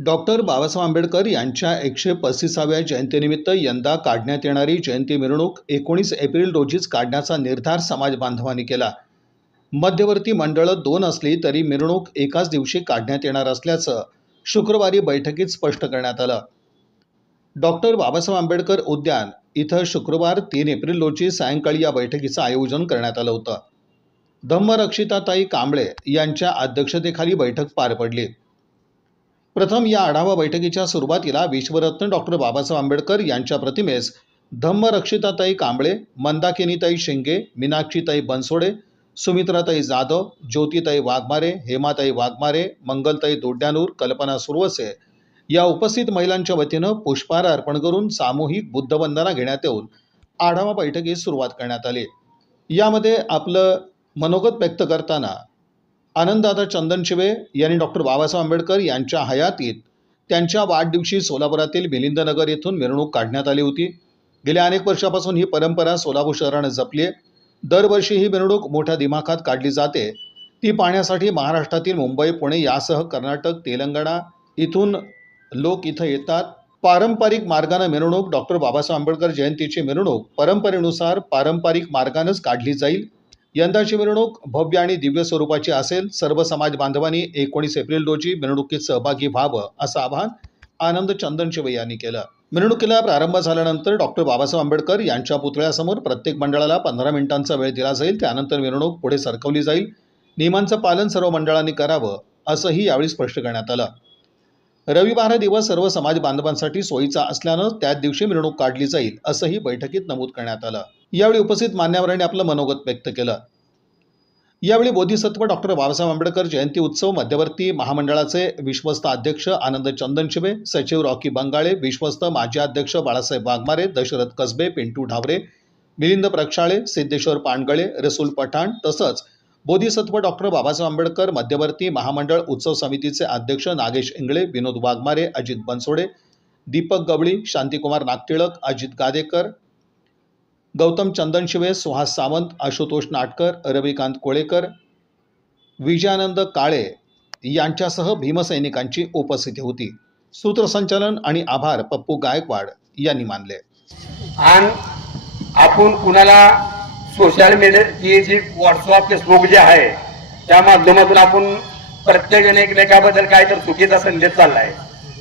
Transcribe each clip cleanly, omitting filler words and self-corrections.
Doctor Babasaheb Ambedkar यांच्या 135व्या जयंतीनिमित्त यंदा काढण्यात येणारी जयंती मिरवणूक 19 एप्रिल रोजीच काढण्याचा निर्धार समाज बांधवांनी केला। मध्यवर्ती मंडळं 2 असली तरी मिरवणूक एकाच दिवशी काढण्यात येणार असल्याचं शुक्रवारी बैठकीत स्पष्ट करण्यात आलं। डॉक्टर बाबासाहेब आंबेडकर उद्यान इथं शुक्रवार 3 एप्रिल रोजी सायंकाळी या बैठकीचं आयोजन करण्यात आलं होतं। धम्मरक्षिताताई कांबळे यांच्या अध्यक्षतेखाली बैठक पार पडली। प्रथम या आढावा बैठकीच्या सुरुवातीला विश्वरत्न डॉक्टर बाबासाहेब आंबेडकर यांच्या प्रतिमेस धम्मरक्षिताताई कांबळे, मंदाकिनीताई शिंगे, मीनाक्षीताई बनसोडे, सुमित्राताई जाधव, ज्योतिताई वाघमारे, हेमाताई वाघमारे, मंगलताई दोड्यानूर, कल्पना सुरवसे या उपस्थित महिलांच्या वतीनं पुष्पहार अर्पण करून सामूहिक बुद्धवंदना घेण्यात येऊन आढावा बैठकीस सुरुवात करण्यात आली। यामध्ये आपलं मनोगत व्यक्त करताना आनंददादा चंदनशिवे यांनी डॉक्टर बाबासाहेब आंबेडकर यांच्या हयातीत त्यांच्या वाढदिवशी सोलापुरातील मिलिंदनगर येथून मिरवणूक काढण्यात आली होती। गेल्या अनेक वर्षापासून ही परंपरा सोलापूर शहरानं जपली आहे। दरवर्षी ही मिरवणूक मोठ्या दिमाखात काढली जाते। ती पाहण्यासाठी महाराष्ट्रातील मुंबई, पुणे यासह कर्नाटक, तेलंगणा इथून लोक इथं येतात। पारंपरिक मार्गाने मिरवणूक डॉक्टर बाबासाहेब आंबेडकर जयंतीची मिरवणूक परंपरेनुसार पारंपरिक मार्गानेच काढली जाईल। यंदाची मिरवणूक भव्य आणि दिव्य स्वरूपाची असेल। सर्व समाज बांधवांनी 19 एप्रिल रोजी मिरवणुकीत सहभागी व्हावं असं आवाहन आनंद चंदनशिवे यांनी केलं। मिरवणुकीला प्रारंभ झाल्यानंतर डॉक्टर बाबासाहेब आंबेडकर यांच्या पुतळ्यासमोर प्रत्येक मंडळाला 15 मिनिटांचा वेळ दिला जाईल। त्यानंतर मिरवणूक पुढे सरकवली जाईल। नियमांचं पालन सर्व मंडळांनी करावं असंही यावेळी स्पष्ट करण्यात आलं। रविवार हा दिवस सर्व समाज बांधवांसाठी सोयीचा असल्यानं त्याच दिवशी मिरवणूक काढली जाईल असंही बैठकीत नमूद करण्यात आलं। यावेळी उपस्थित मान्यवरांनी आपलं मनोगत व्यक्त केलं। यावेळी बोधिसत्व डॉक्टर बाबासाहेब आंबेडकर जयंती उत्सव मध्यवर्ती महामंडळाचे विश्वस्त अध्यक्ष आनंद चंदनशिवे, सचिव रॉकी बंगाळे, विश्वस्त माजी अध्यक्ष बाळासाहेब वाघमारे, दशरथ कसबे, पिंटू ढावरे, मिलिंद प्रक्षाळे, सिद्धेश्वर पानगळे, रसूल पठाण तसंच बोधिसत्व डॉक्टर बाबासाहेब आंबेडकर मध्यवर्ती महामंडळ उत्सव समितीचे अध्यक्ष नागेश इंगळे, विनोद वाघमारे, अजित बनसोडे, दीपक गवळी, शांतिकुमार नागटिळक, अजित गादेकर, गौतम चंदनशिवे, सुहास सावंत, आशुतोष नाटकर, रविकांत कोळेकर, विजयानंद काळे यांच्यासह भीमसैनिकांची उपस्थिती होती। सूत्रसंचालन आणि आभार पप्पू गायकवाड यांनी मानले। आणि आपण कुणाला सोशल मीडियाची जी व्हॉट्सअप, फेसबुक जे आहे त्या माध्यमातून आपण प्रत्येक एकमेकाबद्दल काय तर चुकीचा संदेश चाललाय,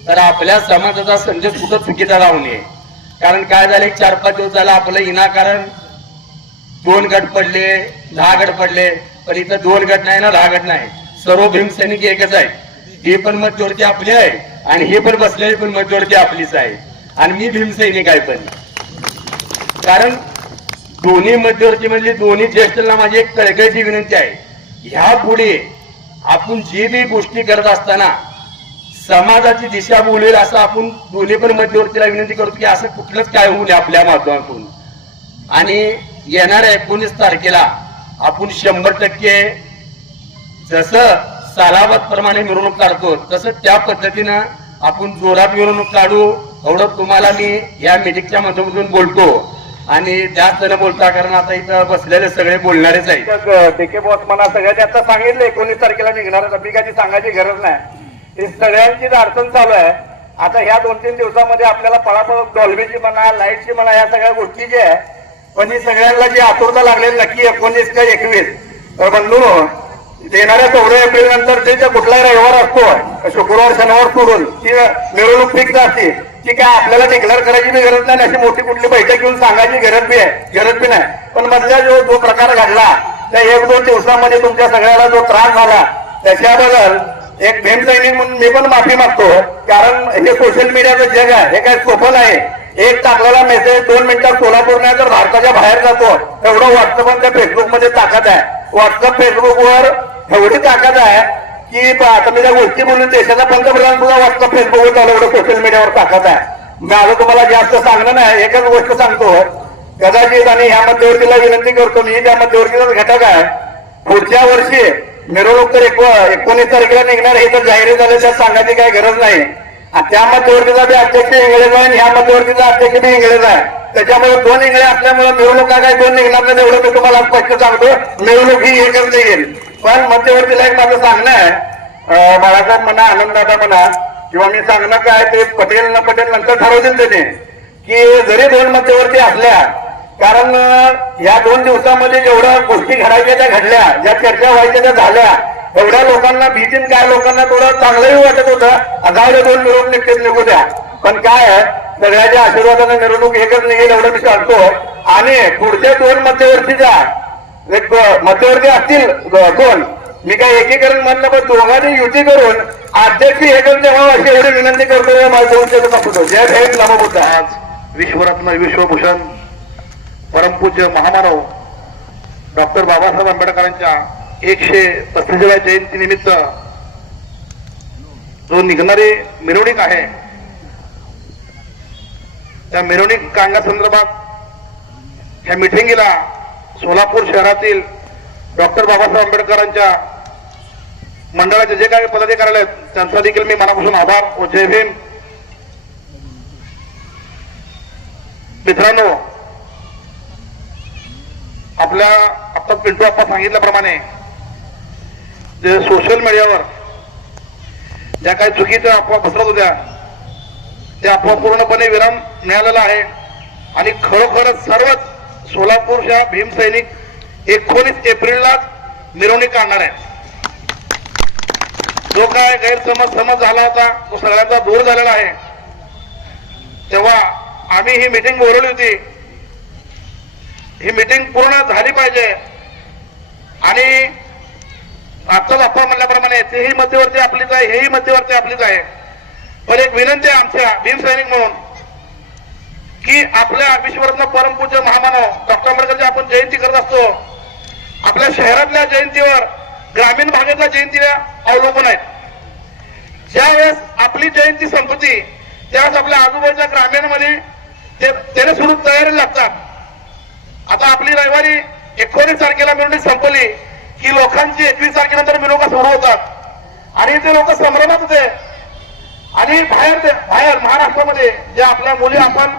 तर आपल्या समाजाचा संदेश कुठं चुकीचा जाऊ नये। कारण काय झालं, 4-5 दिवस झाला आपलं विनाकारण 2 गट पडले, 10 गट पडले, पण इथं 2 गट नाही ना 10 गट नाही, सर्व भीमसैनिक एकच आहे। ही पण मध्यवर्ती आपली आहे आणि ही पण बसलेली पण मध्यवर्ती आपलीच आहे आणि मी भीमसैनिक आहे। पण कारण दोन्ही मध्यवर्ती म्हणजे दोन्ही ज्येष्ठांना माझी एक कळकळीची विनंती आहे, ह्या पुढे आपण जी बी गोष्टी करत असताना समाजाची दिशा बोलेल असं आपण दोन्ही पण मध्यवर्तीला विनंती करतो की असं कुठलंच काय होऊ नये आपल्या माध्यमातून। आणि येणाऱ्या 19 तारखेला आपण 100% जसं सालाबाद प्रमाणे मिरवणूक काढतो तसं त्या पद्धतीनं आपण जोरात मिरवणूक काढू, एवढं तुम्हाला मी या मीटिंगच्या माध्यमातून बोलतो। आणि जास्त न बोलता, कारण आता इथं बसलेले सगळे बोलणारेच आहेत। देखे बॉस म्हणा सगळ्यांनी आता सांगितलं 19 तारखेला निघणार, अभिकाची सांगायची गरज नाही। ही सगळ्यांचीच अडचण चालू आहे। आता ह्या 2-3 दिवसामध्ये आपल्याला पळापळ डॉल्बीची म्हणा, लाईटची म्हणा, या सगळ्या गोष्टी ज्या आहे, पण ही सगळ्यांना जी आतुरता लागलेली नक्की 19 का 21 तर बंधूनो येणाऱ्या 14 एप्रिल नंतर ते कुठलाही रविवार असतो, शुक्रवार शनिवार सोडून ती मिरवणूक फिक्स असते। ती काय आपल्याला डिक्लेअर करायची बी गरज नाही, अशी मोठी कुठली बैठक घेऊन सांगायची गरज बी नाही। पण मधल्या जो प्रकार घडला त्या 1-2 दिवसामध्ये तुमच्या सगळ्याला जो त्रास झाला त्याच्याबद्दल एक भीमसैनिक म्हणून मी पण माफी मागतो। कारण हे सोशल मीडियाचं जग आहे, हे काय सोपं नाही। एक टाकलेला मेसेज 2 मिनिटात सोलापूर नाही तर भारताच्या बाहेर जातो, एवढं व्हॉट्सअप आणि फेसबुक मध्ये ताकद आहे। व्हॉट्सअप फेसबुकवर एवढी ताकद आहे की आता मी त्या गोष्टी बोलून देशाचा पंतप्रधान सुद्धा व्हॉट्सअप फेसबुकवर चालू, एवढं सोशल मीडियावर ताकद आहे। माझं तुम्हाला जास्त सांगणं नाही, एकच गोष्ट सांगतो कदाचित, आणि ह्या मध्यवर्तीला विनंती करतो मी, त्या मध्यवर्तीचाच घटक आहे। पुढच्या वर्षी मिरवणूक तर 19 तारखेला निघणार, हे तर जाहीर झालं, त्यात सांगायची काही गरज नाही। त्या मध्यवर्तीचा बी अध्यक्ष इंग्रज आहे आणि ह्या मध्यवर्तीचा अध्यक्ष बी इंग्रज आहे, त्याच्यामुळे 2 इंग्रज असल्यामुळे मिरवणूक काय 2 निघणार नाही, एवढं मी तुम्हाला स्पष्ट सांगतो। मिरवणूक ही एकच निघेल। पण मध्यवर्तीला एक माझं सांगणं आहे, बाळासाहेब म्हणा, आनंददादा म्हणा, किंवा मी सांगणं काय ते पटेल न पटेल नंतर ठरवतील त्याने की जरी 2 मध्यवर्ती असल्या, कारण या 2 दिवसामध्ये जेवढ्या गोष्टी घडायच्या त्या घडल्या, ज्या चर्चा व्हायच्या त्या झाल्या, एवढ्या लोकांना भीतीन काय लोकांना थोडं चांगलंही वाटत होतं अगावले 2 मिरवणूक निघतेच निघू द्या. पण काय आहे, सगळ्याच्या आशीर्वादाने मिरवणूक एकच निघेल एवढं मी सांगतो. आणि पुढच्या 2 मध्यवर्तीच्या एक मध्यवर्ती असतील 2, मी काय एकीकरण म्हणलं पण दोघांनी युती करून अध्यक्ष एकच व्हावं अशी एवढी विनंती करतो. माझं जय भीम नमो बुद्धाय. आज विश्वरत्न विश्वभूषण परमपूज्य महामानव डॉक्टर बाबासाहेब आंबेडकरांच्या 135व्या जयंती निमित्त जो निघणारी मिरवणूक आहे, त्या मिरवणूक काढण्यासंदर्भात ह्या मिटिंगीला सोलापूर शहरातील डॉक्टर बाबासाहेब आंबेडकरांच्या मंडळाचे जे काही पदाधिकारी आहेत त्यांचा देखील मी मनापासून आभार व जय भीम. मित्रांनो, आपल्या आता पिंटू आप्पा सांगितल्याप्रमाणे जे सोशल मीडियावर ज्या काही चुकीच्या अफवा पसरत होत्या त्या अफवा पूर्णपणे विराम मिळालेला आहे. आणि खरोखरच सर्वच सोलापूरच्या भीमसैनिक 19 एप्रिललाच मिरवणूक काढणार आहे. जो काय गैरसमज झाला होता तो सगळ्यांचा दूर झालेला आहे. तेव्हा आम्ही ही मीटिंग बोलवली होती, ही मीटिंग पूर्ण झाली पाहिजे. आणि आताच आपण म्हणल्याप्रमाणे तेही मध्यवर्ती आपलीच आहे, हेही मध्यवर्ती आपलीच आहे. पण एक विनंती आहे आमच्या भीमसैनिक म्हणून की आपल्या विश्वरत्न परमपूज्य महामानव डॉक्टर आंबेडकरची आपण जयंती करत असतो. आपल्या शहरातल्या जयंतीवर ग्रामीण भागातल्या जयंतीला अवलंबून आहेत. ज्यावेळेस आपली जयंती संपती त्यावेळेस आपल्या आजूबाजूच्या ग्रामीणमध्ये त्याने सुरू तयारी लागतात. आता आपली रविवारी 19 तारखेला मिरवणूक संपली की लोकांची 21 तारखेनंतर मिरवणुका सुरू होतात आणि ते लोक संभ्रमात होते. आणि बाहेर महाराष्ट्रामध्ये ज्या आपल्या मुली आपण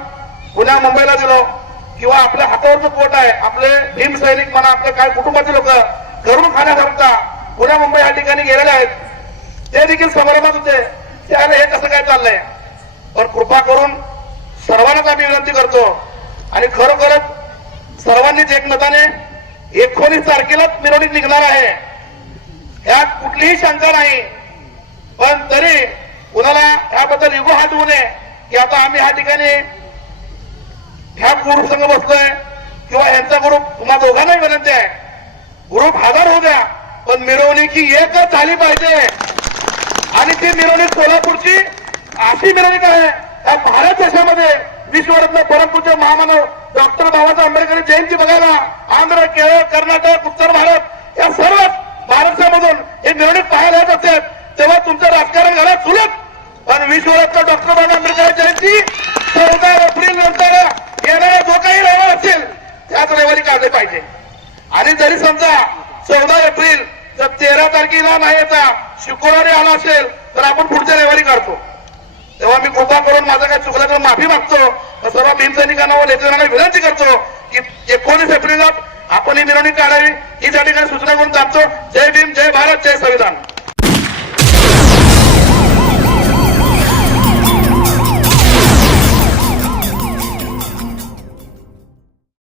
पुण्या मुंबईला दिलो किंवा आपल्या हातावरचं पोट आहे, आपले भीम सैनिक म्हणा, आपले काय कुटुंबाचे लोक घरून खाण्याकरता पुण्या मुंबई या ठिकाणी गेलेले आहेत, ते देखील संभ्रमात होते त्याला हे कसं काय चाललंय. पण कृपा करून सर्वांनाच आम्ही विनंती करतो आणि खरोखरच सर्वांनीच एकमताने 19 तारखेलाच मिरवणूक निघणार आहे, यात कुठलीही शंका नाही. पण तरी कुणाला याबद्दल इगो हात होऊ नये की आता आम्ही ह्या ठिकाणी ह्या ग्रुप संघ बसलोय किंवा यांचा ग्रुप, तुम्हा दोघांनाही विनंती आहे ग्रुप 1000 होऊ द्या पण मिरवणुकी एकच झाली पाहिजे. आणि ती मिरवणूक सोलापूरची अशी मिरवणूक आहे या भारत देशामध्ये विश्वरत्न परमपूज्य महामानव डॉक्टर बाबासाहेब आंबेडकर जयंती बघायला आंध्र, केरळ, कर्नाटक, उत्तर भारत या सर्व महाराष्ट्रामधून हे मिरवणूक पाहायला येत असते. तेव्हा तुमचं राजकारण घाला चुलत. पण विश्वरत्न डॉक्टर बाबासाहेब आंबेडकर जयंती 14 एप्रिल नंतर येणारा जो काही रविवार असेल त्याच रविवारी काढले पाहिजे. आणि जरी समजा 14 एप्रिल जर 13 तारखेला नाही येता शुक्रवारी आला असेल तर आपण पुढच्या रविवारी काढतो. तेव्हा मी कृपा करून माझं काय चुकलं तर माफी मागतो. सर्व भीमसैनिकांना व लेखकांना विनंती करतो की 19 एप्रिलला आपण ही मिरवणूक काढावी ही त्या ठिकाणी सूचना करून थांबतो. जय भीम, जय भारत, जय संविधान.